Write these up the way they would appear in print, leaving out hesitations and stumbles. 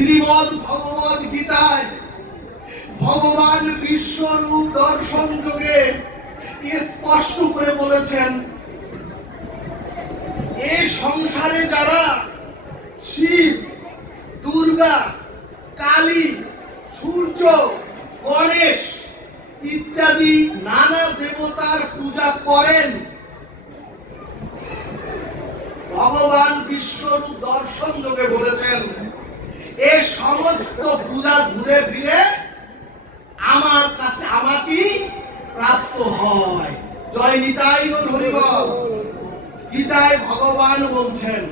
শ্রীমদ্ ভগবদ গীতায় ভগবান বিশ্বরূপ দর্শন যোগে স্পষ্ট করে বলেছেন, এই সংসারে যারা শিব, দুর্গা, কালী, সূর্য, গণেশ ইত্যাদি নানা দেবতার পূজা করেন, ভগবান বিশ্বরূপ দর্শন যোগে বলেছেন এই সমস্ত পূজা ঘুরে ফিরে আমার কাছে আমাকেই প্রাপ্ত হয়। জয় নিতাই গৌর হরি বল। গীতায় ভগবান বলছেন,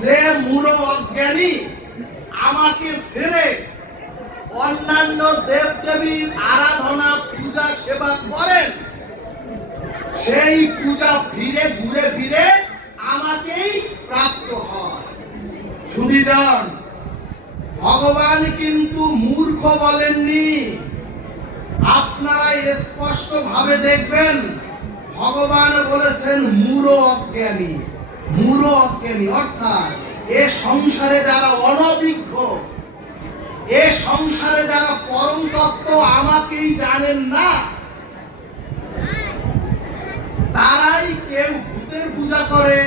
যে মূঢ় অজ্ঞানী আমাকে ছেড়ে অন্যান্য দেবদেবীর আরাধনা পূজা সেবা করেন, সেই পূজা ফিরে ঘুরে ফিরে আমাকেই প্রাপ্ত হয়। সুধীজন, ভগবান কিন্তু মূর্খ বলেননি। আপনারা স্পষ্ট ভাবে দেখবেন ভগবান বলেছেন মূঢ় অজ্ঞানী। মূঢ় অজ্ঞানী অর্থাৎ এ সংসারে যারা অনভিজ্ঞ, এ সংসারে যারা পরম তত্ত্ব আমাকেই জানেন না, তারাই কেউ ভূতের পূজা করে,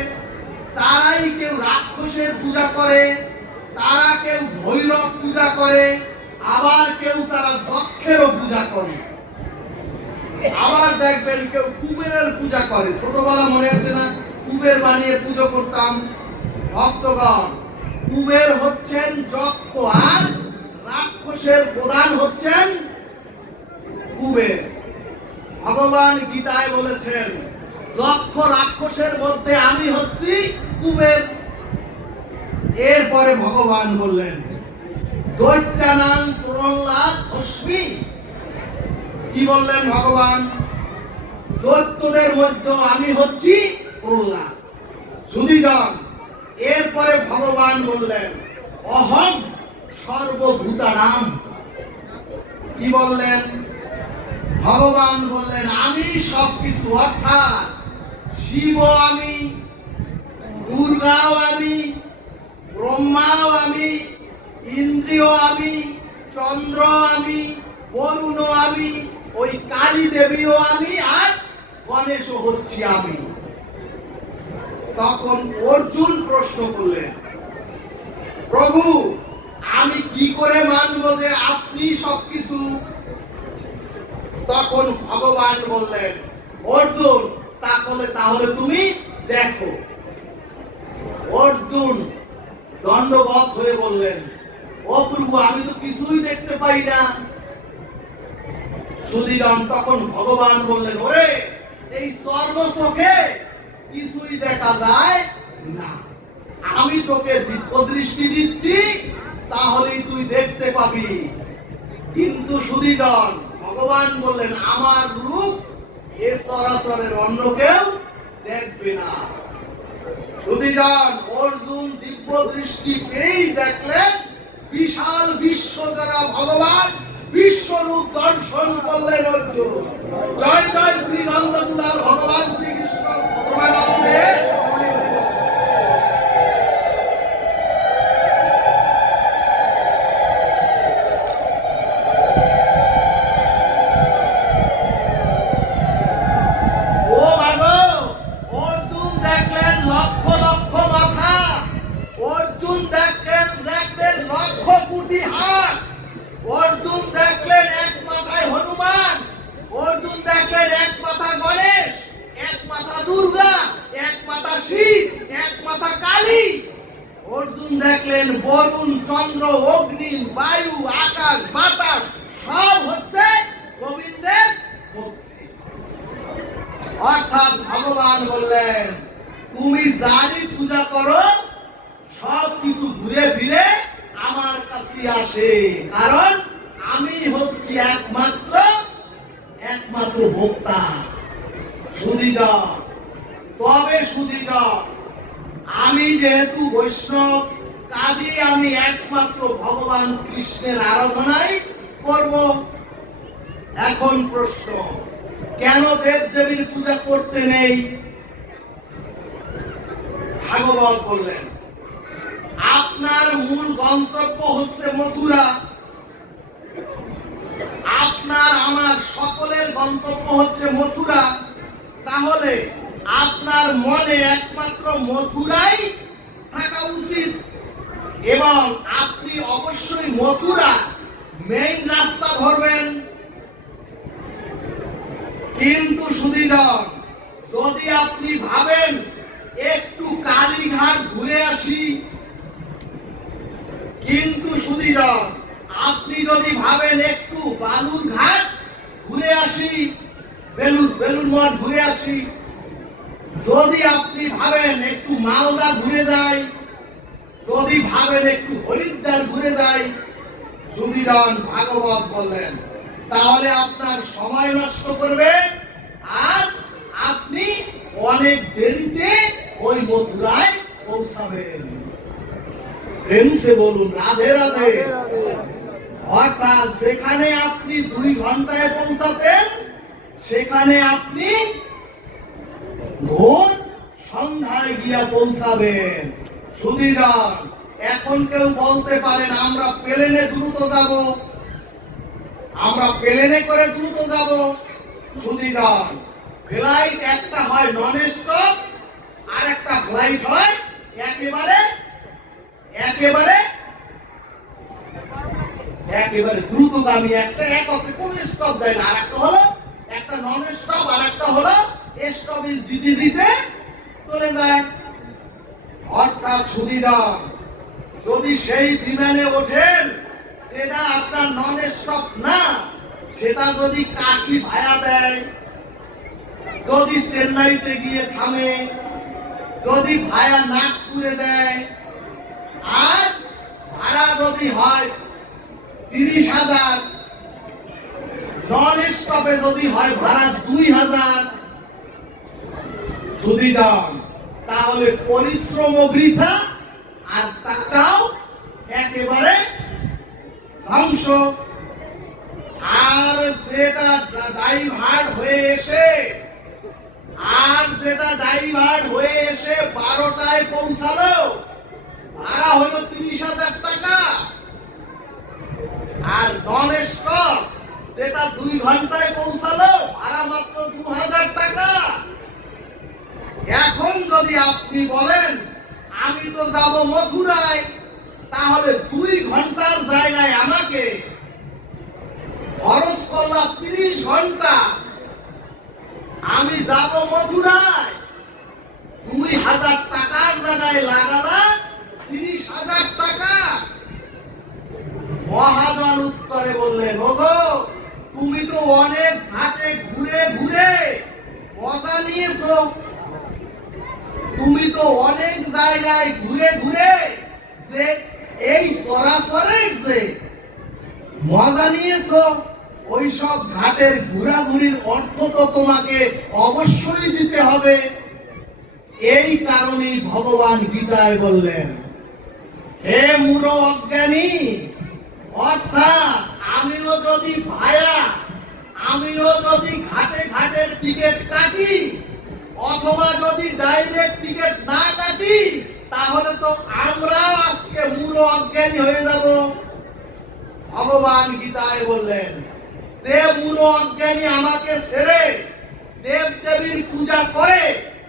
তারাই কেউ রাক্ষসের পূজা করে, তারা কেউ ভৈরব পূজা করে, আবার কেউ তারা যক্ষেরও পূজা করে। আবার দেখবেন কেউ কুবেরের পূজা করে। ছোটবেলা মনে আছে না, কুবের বানিয়ে পুজো করতাম ভক্তগণ। কুবের হচ্ছেন যক্ষ আর রাক্ষসের প্রধান হচ্ছেন কুবের। ভগবান গীতায় বলেছেন যক্ষ রাক্ষসের মধ্যে আমি হচ্ছি কুবের। এরপরে ভগবান বললেন দৈত্যানাং প্রহ্লাদ অস্মি। কি বললেন ভগবান? দৈত্যদের মধ্যে আমি হচ্ছি প্রহ্লাদ। সুধীজন, এরপরে ভগবান বললেন অহম সর্বভূতানাম। কি বললেন? ভগবান বললেন আমি সবকিছু, অর্থাৎ শিব আমি, দুর্গাও আমি, ব্রহ্মাও আমি, ইন্দ্রিয় আমি, চন্দ্র আমি, বরুণ আমি, ওই কালী দেবীও আমি, আর গণেশও হচ্ছি আমি। তখন অর্জুন প্রশ্ন করলেন, প্রভু আমি কি করে মানবো যে আপনি সবকিছু? তখন ভগবান বললেন অর্জুন তাহলে তুমি দেখো। অর্জুন দণ্ডবত হয়ে বললেন, ও প্রভু আমি তো কিছুই দেখতে পাই না। সুধীজন, তখন ভগবান বললেন ওরে এই সর্বচোখে কিছুই দেখা যায় না, আমি তোকে দিব্য দৃষ্টি দিচ্ছি, তাহলেই তুই দেখতে পাবি। কিন্তু সুধীজন, ভগবান বললেন আমার রূপ এ চরাচরের অন্য কেউ দেখবে না। সুধীজন, অর্জুন দিব্য দৃষ্টি পেয়েই দেখলেন বিশাল বিশ্ব যারা ভগবান বিশ্বরূপ দর্শন করলেন অর্জুন। জয় জয় শ্রী নন্দকুলার ভগবান শ্রীকৃষ্ণ প্রমানন্দে। অর্জুন দেখলেন এক মাথায় হনুমান, অর্জুন দেখলেন এক মাথা গণেশ, এক মাথা দুর্গা, এক মাথা শিব, এক মাথা কালী। অর্জুন দেখলেন বরুণ, চন্দ্র, অগ্নি, বায়ু, আকাশ, বাতাস সব হচ্ছে গোবিন্দের ভক্তি। অর্থাৎ ভগবান বললেন তুমি যারই পূজা করো সব কিছু ঘুরে ফিরে আমার কাছে আসে, কারণ আমি হচ্ছি একমাত্র ভোক্তা। সুধীজন, তবে সুধীজন আমি যেহেতু বৈষ্ণব, কাজেই আমি একমাত্র ভগবান কৃষ্ণের আরাধনাই করব। এখন প্রশ্ন, কেন দেবদেবীর পূজা করতে নেই? ভাগবত বললেন আপনার মূল গন্তব্য হচ্ছে মথুরা, আপনার আমার সকলের গন্তব্য হচ্ছে মথুরা, তাহলে আপনার মনে একমাত্র মথুরাই থাকা উচিত এবং আপনি অবশ্যই মথুরা মেইন রাস্তা ধরবেন। কিন্তু সুধীজন, যদি আপনি ভাবেন একটু কালীঘাট ঘুরে আসি, কিন্তু সুধীজন আপনি যদি ভাবেন একটু বালুরঘাট ঘুরে আসি, বেলুর মঠ ঘুরে আসি, যদি আপনি ভাবেন একটু মালদা ঘুরে যাই, যদি ভাবেন একটু হরিদ্বার ঘুরে যাই, সুধীজন ভাগবত বললেন, তাহলে আপনার সময় নষ্ট করবে আর আপনি অনেক দেরিতে ওই মথুরায় পৌঁছাবেন। প্রেমসে বলুন রাধে রাধে। অর্থাৎ যেখানে আপনি 2 ঘন্টায় পৌঁছাতেন সেখানে আপনি ভোর সন্ধ্যায় গিয়া পৌঁছাবেন। সুধীজন, এখন কেউ বলতে পারেন আমরা প্লেনে দ্রুত যাব, আমরা প্লেনে করে দ্রুত যাব। সুধীজন, ফ্লাইট একটা হয় নন স্টপ আর একটা ফ্লাইট হয় একেবারে একেবারে একেবারে দ্রুতগামী, একটা একত্রে কোনো স্টপ দেয় না। আর একটা হলো একটা নন স্টপ আর একটা হলো স্টপেজ দিতে দিতে চলে যায়। অর্থাৎ সুধীজন, যদি সেই বিমানে ওঠেন সেটা আপনার নন স্টপ না, সেটা যদি কাশি ভায়া দেয়, যদি চেন্নাইতে গিয়ে থামে, যদি ভায়া নাগপুরে দেয়, আর ভাড়া যদি হয় 30,000, নন স্টপে যদি হয় ভাড়া 2,000, সুধীজন তাহলে পরিশ্রম বৃথা আর টাকাও একেবারে ধ্বংস। আর যেটা ডাইভার্ট হয়ে এসে 12টায় পৌঁছালো, ভাড়া হলো 30,000 টাকা, আর নন স্টপ যেটা 2 ঘন্টায় পৌঁছালো ভাড়া মাত্র 2,000 টাকা। এখন যদি আপনি বলেন আমি তো যাব মথুরায়, তাহলে 2 ঘন্টার জায়গায় আমাকে খরচ করলাম 30 ঘন্টা, আমি যাব মথুরায় 2,000 টাকার জায়গায় লাগালাম 30,000 টাকা। মহাজন উত্তরে বললেন, ওগো তুমি তো অনেক ঘাটে ঘুরে ঘুরে মজা নিয়েছো, তুমি তো অনেক জায়গায় ঘুরে ঘুরে যে এই চরাচরের যে মজা নিয়েছো, ওই সব ঘাটের ঘোরাঘুরির অর্থ তো তোমাকে অবশ্যই দিতে হবে। এই কারণেই ভগবান গীতায় বললেন, হে মূঢ় অজ্ঞানী, অর্থাৎ আমিও যদি ঘাটে ঘাটের টিকিট কাটি অথবা যদি ডাইরেক্ট টিকিট না কাটি, তাহলে তো আমরাও আজকে মূঢ় অজ্ঞানী হয়ে যাব। ভগবান গীতায় বললেন, যে মূঢ় অজ্ঞানী আমাকে ছেড়ে দেব দেবীর পূজা করে,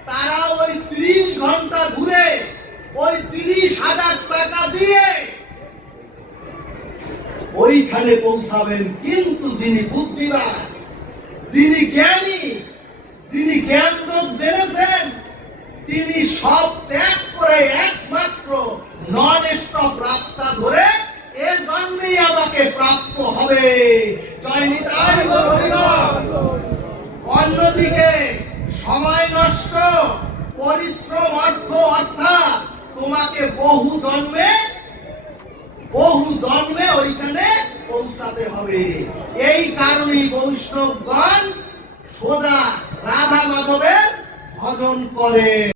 তারা ওই 30 ঘন্টা ঘুরে ওই 30,000 টাকা দিয়ে ওইখানে পৌঁছাবেন। কিন্তু যিনি বুদ্ধিমান, যিনি জ্ঞানী, যিনি জ্ঞান যোগ জেনেছেন, তিনি সব ত্যাগ করে একমাত্র নন স্টপ রাস্তা ধরে এ জন্মেই আমাকে প্রাপ্ত হবে। জয় নিতাই গৌর হরিবল। অন্যদিকে সময় নষ্ট, পরিশ্রম অর্থ, অর্থাৎ তোমাকে বহু জন্মে ওইখানে পৌঁছাতে হবে। এই কারণেই বৈষ্ণবগণ সোজা রাধা মাধবের ভজন করে।